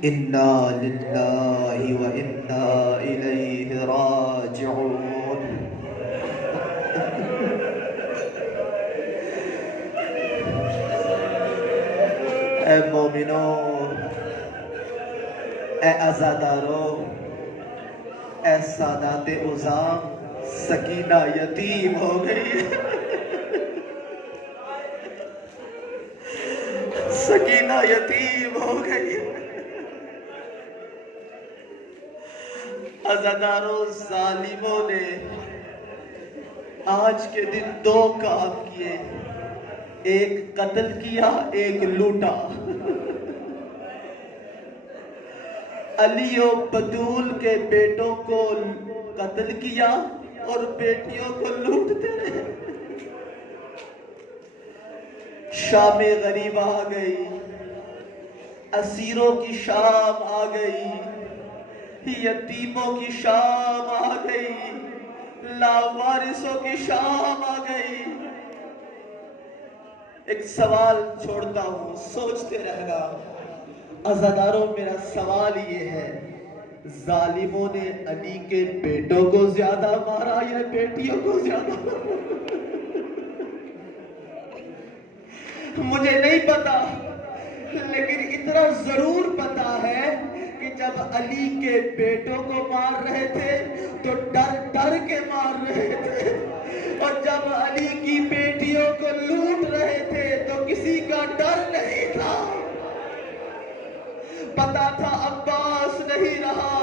انا للہ و انا الیہ راجعون۔ اے مومنوں، اے عزادارو، اے سادات عظام، سکینہ یتیم ہو گئی ہے۔ سکینہ یتیم ہو گئی ہے۔ عزاداروں، ظالموں نے آج کے دن دو کام کیے، ایک قتل کیا، ایک لوٹا۔ علی و بطول کے بیٹوں کو قتل کیا اور بیٹیوں کو لوٹتے رہے۔ شام غریب آ گئی، اسیروں کی شام آ گئی، یتیموں کی شام آ گئی، لاوارثوں کی شام آ گئی۔ ایک سوال چھوڑتا ہوں، سوچتے رہنا۔ عزاداروں، میرا سوال یہ ہے، ظالموں نے علی کے بیٹوں کو زیادہ مارا یا بیٹیوں کو زیادہ مارا؟ مجھے نہیں پتا، لیکن اتنا ضرور پتا ہے کہ جب علی کے بیٹوں کو مار رہے تھے تو ڈر ڈر کے مار رہے تھے، اور جب علی کی بیٹیوں کو لوٹ رہے تھے تو کسی کا ڈر نہیں تھا۔ پتا تھا عباس نہیں رہا،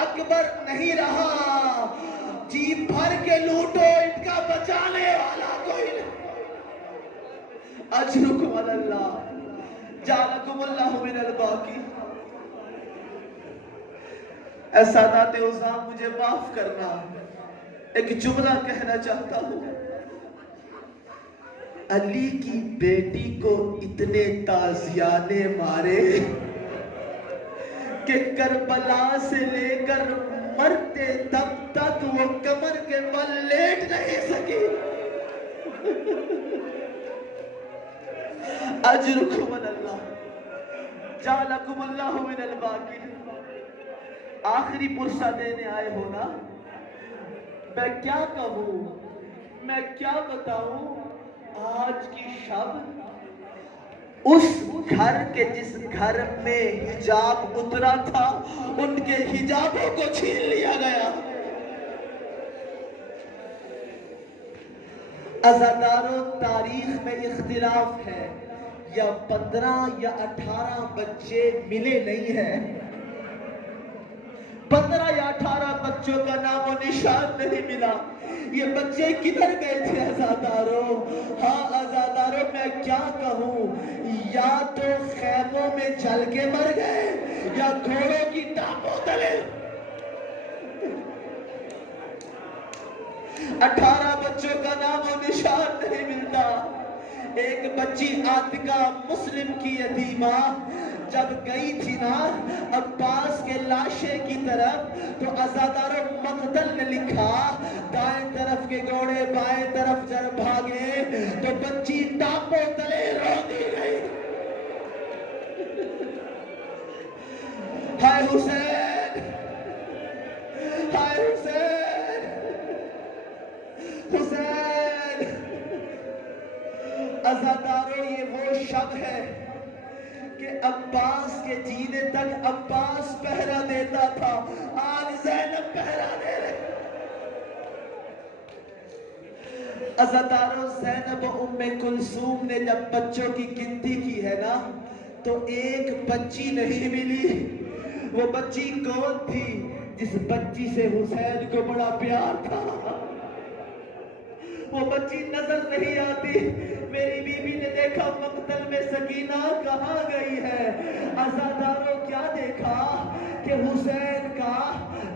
اکبر نہیں رہا، جی بھر کے لوٹو، ان کا بچانے والا کوئی نہیں۔ اجرکم علی اللہ، جعلکم اللہ من الباقی۔ اے سادات عظام، مجھے معاف کرنا، ایک جملہ کہنا چاہتا ہوں۔ علی کی بیٹی کو اتنے تازیانے مارے کہ کربلا سے لے کر مرتے دم تک وہ کمر کے بل لیٹ نہیں سکی۔ اجرکم علی اللہ، جعلکم اللہ من الباقی۔ آخری پرسہ دینے آئے ہو نا، میں کیا کہوں، میں کیا بتاؤں۔ آج کی شب اس گھر کے جس گھر میں حجاب اترا تھا، ان کے حجابوں کو چھین لیا گیا۔ عزاداروں، تاریخ میں اختلاف ہے، یا 15 یا 18 بچے ملے نہیں ہیں۔ 15 یا 18 بچوں کا نام و نشان نہیں ملا۔ یہ بچے کدھر گئے تھے عزاداروں؟ ہاں عزاداروں، میں کیا کہوں، یا تو خیموں میں جل کے مر گئے یا گھوڑوں کی ٹانگوں تلے۔ 18 بچوں کا نام و نشان نہیں ملتا۔ ایک بچی عاتقہ، مسلم کی یتیمہ، جب گئی تھی نا عباس کے لاشے کی طرف، تو عزاداروں مقتل نے لکھا، دائیں طرف کے گھوڑے بائیں طرف جب بھاگے تو بچی ٹانپوں تلے رو دی گئی۔ ہائے حسین، ہائے حسین، حسین۔ عزاداروں، یہ وہ شب ہے کہ عباس کے جینے تک عباس پہرا دیتا تھا، آج زینب پہرا دے رہے۔ عزاداروں، زینب و ام کلثوم نے جب بچوں کی گنتی کی ہے نا تو ایک بچی نہیں ملی۔ وہ بچی کون تھی؟ جس بچی سے حسین کو بڑا پیار تھا۔ وہ بچی نظر نہیں آتی۔ میری بیوی نے دیکھا مقتل میں سکینہ کہاں گئی ہے؟ عزاداروں، کیا دیکھا کہ حسین کا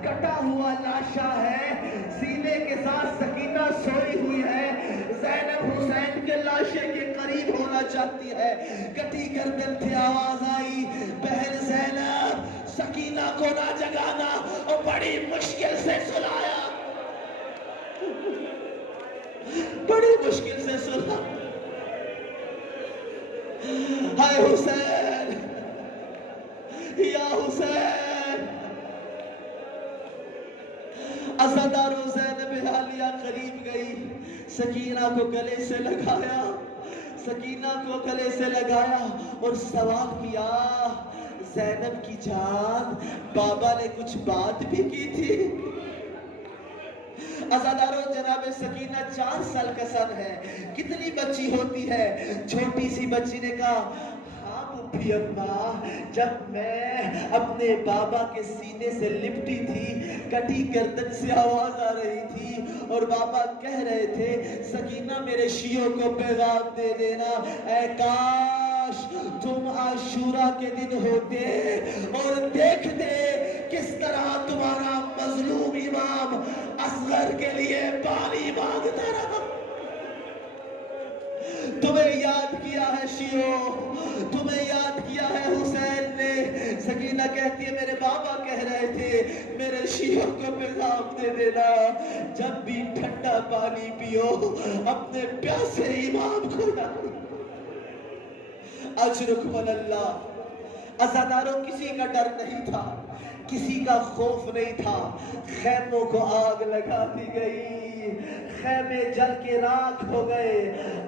کٹا ہوا لاشا ہے، سینے کے ساتھ سکینہ سوئی ہوئی ہے۔ زینب حسین کے لاشے کے قریب ہونا چاہتی ہے، کٹی گردن سے آواز آئی، بہن زینب، سکینہ کو نہ جگانا، اور بڑی مشکل سے سلایا، بڑی مشکل سے سنا۔ ہائے حسین، یا حسین. عزادارو زینب عالیہ قریب گئی, سکینہ کو گلے سے لگایا, سکینہ کو گلے سے لگایا اور سوال کیا, زینب کی جان, بابا نے کچھ بات بھی کی تھی؟ عزادارو جناب سکینہ 4 سال کا سن ہے. کتنی بچی ہوتی ہے؟ چھوٹی سی بچی نے کہا, ہاں پھپھی اماں, جب میں اپنے بابا کے سینے سے لپٹی تھی, کٹی گردن سے آواز آ رہی تھی اور بابا کہہ رہے تھے, سکینہ میرے شیعوں کو پیغام دے دینا, اے کاش تم عاشورہ کے دن ہوتے اور دیکھتے کس طرح تمہارا مظلوم امام اصغر کے لیے پانی مانگتا رہا. تمہیں یاد کیا ہے شیعوں, تمہیں یاد کیا ہے حسین نے. سکینہ کہتی ہے, میرے بابا کہہ رہے تھے میرے شیعوں کو پیغام دے دینا, جب بھی ٹھنڈا پانی پیو اپنے پیاسے امام کو ڈالو. اجرکم اللہ. عزاداروں کسی کا ڈر نہیں تھا, کسی کا خوف نہیں تھا. خیموں کو آگ لگا دی گئی, خیمے جل کے راکھ ہو گئے.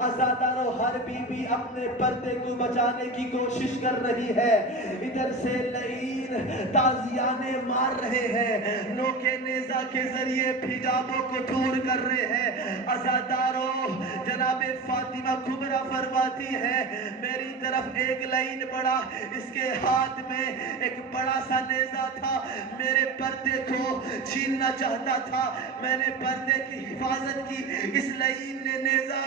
عزاداروں ہر بی بی اپنے پردے کو بچانے کی کوشش کر رہی ہے. ادھر سے لعین تازیانے مار رہے ہیں, نوکے نیزہ کے ذریعے حجابوں کو دور کر رہے ہیں. عزاداروں جناب فاطمہ کبریٰ فرماتی ہے, میری طرف ایک لعین بڑا, اس کے ہاتھ میں ایک بڑا سا نیزہ تھا, میرے پردے کو چھیننا چاہتا تھا. میں نے پردے کی حفاظت کی, اس لعین نے نیزہ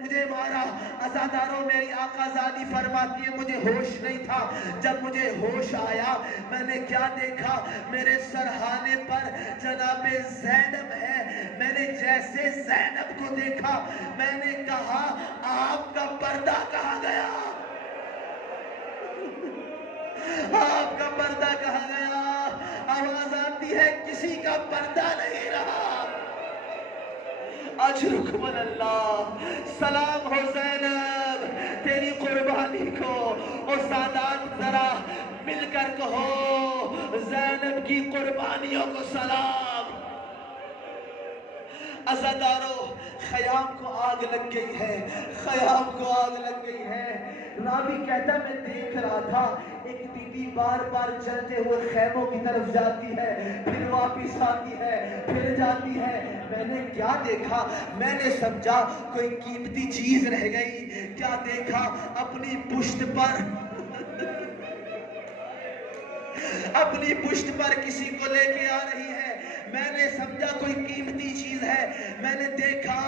مجھے مارا. عزاداروں میری آقا زادی فرماتی ہے, مجھے ہوش نہیں تھا. جب مجھے ہوش آیا میں نے کیا دیکھا, میرے سرہانے پر جناب زینب ہے. میں نے جیسے زینب کو دیکھا میں نے کہا, آپ کا پردہ کہاں گیا, آپ کا پردہ کہاں گیا؟ آواز آتی ہے, کسی کا پردہ نہیں رہا. اجرکم اللہ. سلام ہو زینب تیری قربانی کو. اور سادات ذرا مل کر کہو, زینب کی قربانیوں کو سلام. عزادارو خیام کو آگ لگ گئی ہے, خیام کو آگ لگ گئی ہے. راوی کہتا میں دیکھ رہا تھا, ایک بی بی بار بار چلتے ہوئے خیموں کی طرف جاتی ہے, پھر واپس آتی ہے, پھر جاتی ہے. میں نے کیا دیکھا, میں نے سمجھا کوئی قیمتی چیز رہ گئی. کیا دیکھا, اپنی پشت پر اپنی پشت پر کسی کو لے کے آ رہی ہے. میں نے سمجھا کوئی قیمتی چیز ہے. میں نے دیکھا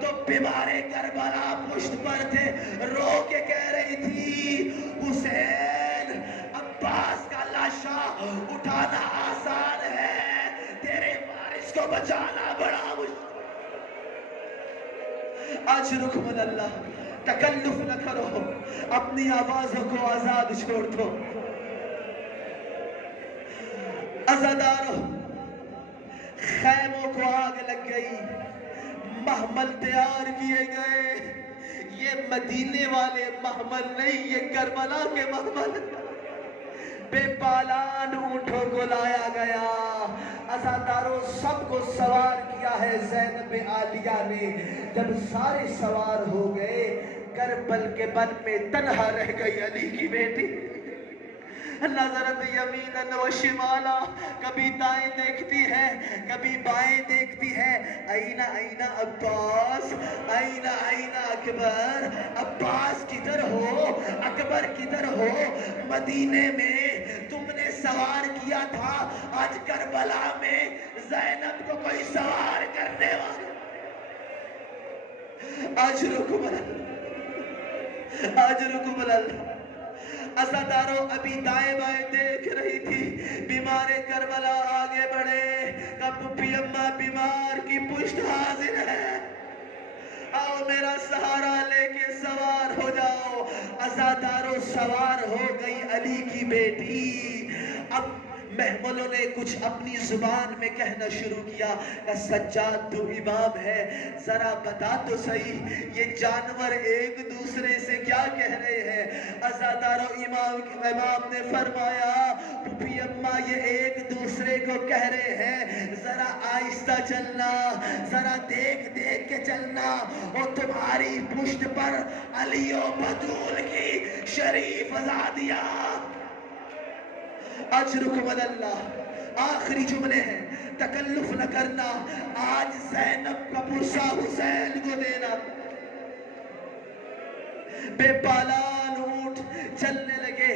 تو بیمار کربلا پشت پر تھے, رو کے کہہ رہی تھی, حسین عباس کا لاشا اٹھانا آسان ہے, تیرے وارث کو بچانا بڑا مشکل. اجرکم اللہ. تکلف نہ کرو, اپنی آوازوں کو آزاد چھوڑ دو. عزادارو خیموں کو آگ لگ گئی, محمل تیار کیے گئے. یہ مدینے والے محمل نہیں, یہ کربلا کے محمل. بے پالان اونٹوں کو لایا گیا. عزادارو سب کو سوار کیا ہے زینب عالیہ نے. جب سارے سوار ہو گئے, کربل کے بن میں تنہا رہ گئی علی کی بیٹی. نظرت یمیناً و شمالا, کبھی دائیں دیکھتی ہے کبھی بائیں دیکھتی ہے. اینا اینا عباس, اینا اینا اکبر. عباس کدھر ہو, اکبر کدھر ہو؟ مدینے میں تم نے سوار کیا تھا, آج کربلا میں زینب کو کوئی سوار کرنے والا. اجرکم اللہ. عزادارو ابھی دائیں بائیں دیکھ رہی تھی, بیمار کربلا آگے بڑھے. کب پھپھی اماں بیمار کی پشت حاضر ہے, آؤ میرا سہارا لے کے سوار ہو جاؤ. عزادارو سوار ہو گئی علی کی بیٹی. اب محملوں نے کچھ اپنی زبان میں کہنا شروع کیا کہ سجاد تو امام ہے، ذرا بتا تو صحیح یہ جانور ایک دوسرے سے کیا کہہ رہے ہیں۔ عزادارو امام نے فرمایا پھپھی اماں یہ ایک دوسرے کو کہہ رہے ہیں ذرا آہستہ چلنا، ذرا دیکھ دیکھ کے چلنا، اور تمہاری پشت پر علی و بدول کی شریف ازادیاں، اجرکم اللہ۔ آخری جملے ہیں، تکلف نہ کرنا، آج زینب کا پرسہ حسین کو دینا۔ بے پالان اونٹ چلنے لگے۔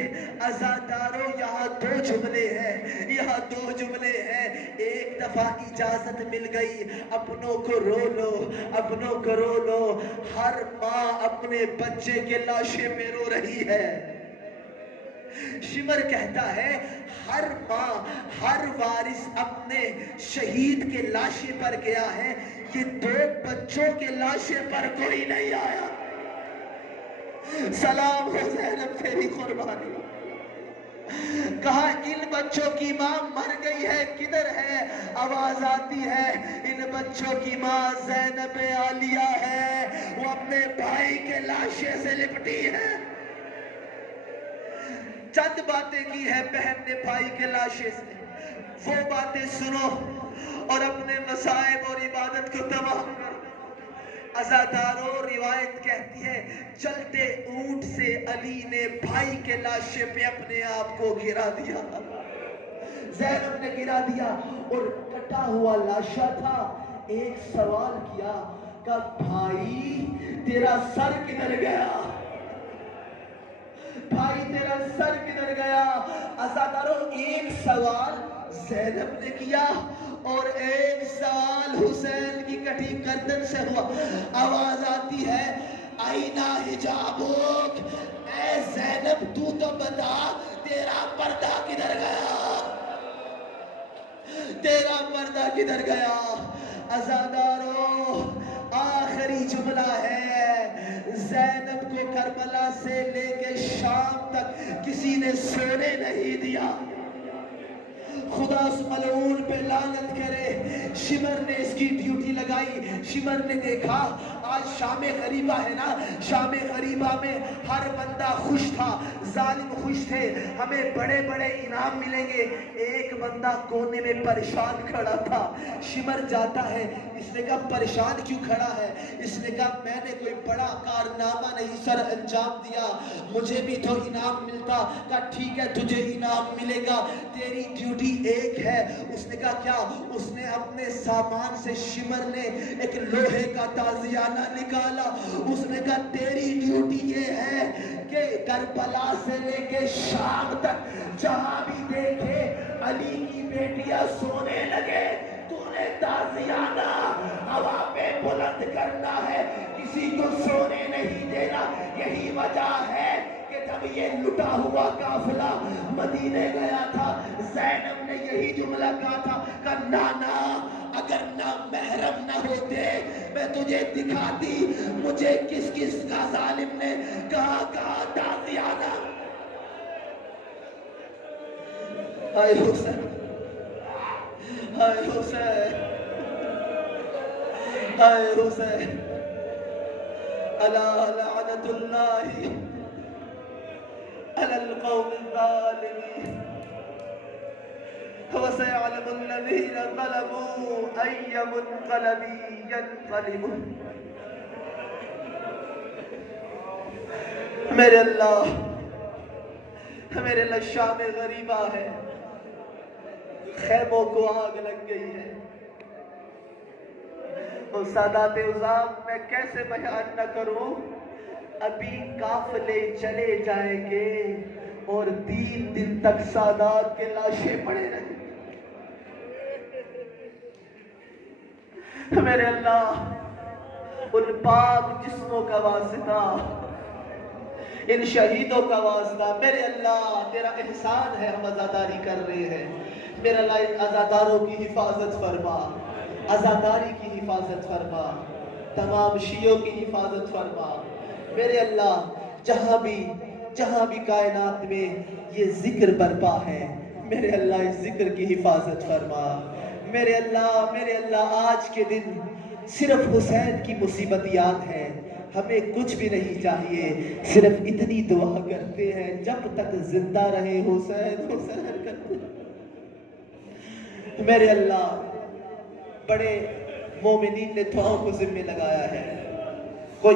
عزاداروں یہاں دو جملے ہیں، یہاں دو جملے ہیں۔ ایک دفعہ اجازت مل گئی، اپنوں کو رو لو، اپنوں کو رو لو۔ ہر ماں اپنے بچے کے لاشے میں رو رہی ہے۔ شمر کہتا ہے ہر ماں، ہر وارث اپنے شہید کے لاشے پر گیا ہے، یہ دو بچوں کے لاشے پر کوئی نہیں آیا۔ سلام ہو زینب تیری قربانی۔ کہا ان بچوں کی ماں مر گئی ہے، کدھر ہے؟ آواز آتی ہے ان بچوں کی ماں زینب عالیہ ہے، وہ اپنے بھائی کے لاشے سے لپٹی ہے۔ چند باتیں کی ہے بہن نے بھائی کے لاشے سے، وہ باتیں سنو اور اپنے مصائب اور عبادت کو تمام کرو۔ عزاداروں روایت کہتی ہے چلتے اونٹ سے علی نے بھائی کے لاشے پہ اپنے آپ کو گرا دیا، زینب نے گرا دیا، اور کٹا ہوا لاشا تھا۔ ایک سوال کیا کہ بھائی تیرا سر کدھر گیا؟ بھائی تیرا سر کدھر گیا؟ عزاداروں ایک سوال زینب نے کیا اور ایک سوال حسین کی کٹی گردن سے ہوا۔ آواز آتی ہے آئینہ حجابک، اے زینب تو بتا تیرا پردہ کدھر گیا؟ تیرا پردہ کدھر گیا؟ عزاداروں آخری جملہ ہے، زینب کو کربلا سے لے کے شام تک کسی نے سونے نہیں دیا۔ خدا اس ملعون پہ لعنت کرے۔ شمر نے اس کی ڈیوٹی لگائی۔ شمر نے دیکھا آج شام غریبہ ہے نا، شام غریبہ میں ہر بندہ خوش تھا، ظالم خوش تھے، ہمیں بڑے بڑے انعام ملیں گے۔ ایک بندہ کونے میں پریشان کھڑا تھا۔ شمر جاتا ہے، اس نے کہا پریشان کیوں کھڑا ہے؟ اس نے کہا میں نے کوئی بڑا کارنامہ نہیں سر انجام دیا، مجھے بھی تو انعام ملتا۔ کہا ٹھیک ہے تجھے انعام ملے گا، تیری ڈیوٹی ایک ہے۔ اس نے کہا کیا؟ اس نے اپنے سامان سے شمر نے ایک لوہے کا تازیانہ نکالا۔ اس نے کہا تیری ڈیوٹی یہ ہے کہ کربلا سے لے کے شام تک جہاں بھی دیکھے علی کی بیٹیاں سونے لگے تو نے تازیانہ ہوا پہ بلند کرنا ہے، کسی کو سونے نہیں دینا۔ یہی وجہ ہے کہ جب یہ لٹا ہوا قافلہ مدینے گیا تھا، زینب نے یہی جملہ کہا تھا کہ نانا اگر نہ محرم نہ ہوتے میں تجھے دکھاتی مجھے کس کس کا ظالم نے کہا تازیانہ۔ اے حسین، اے حسین، اے حسین، الا لعنت اللہ علی القوم الظالمین وسيعلم الذين ظلموا أي منقلب ينقلبون۔ میرے اللہ، میرے اللہ شام غریبہ ہے، خیموں کو آگ لگ گئی ہے، اور سادات عظام میں کیسے بیان نہ کروں، ابھی قافلے چلے جائیں گے اور 3 دن تک سادات کے لاشیں پڑے رہیں۔ میرے اللہ ان پاک جسموں کا واسطہ، ان شہیدوں کا واسطہ، میرے اللہ تیرا احسان ہے ہم عزاداری کر رہے ہیں، میرے اللہ ان عزاداروں کی حفاظت فرما، عزاداری کی حفاظت فرما، تمام شیعوں کی حفاظت فرما۔ میرے اللہ جہاں بھی کائنات میں یہ ذکر برپا ہے، میرے اللہ اس ذکر کی حفاظت فرما۔ میرے اللہ آج کے دن صرف حسین کی مصیبت یاد ہے، ہمیں کچھ بھی نہیں چاہیے، صرف اتنی دعا کرتے ہیں جب تک زندہ رہے حسین حسین کرتے ہیں۔ میرے اللہ بڑے مومنین نے دعاؤں کو ذمہ لگایا ہے، کوئی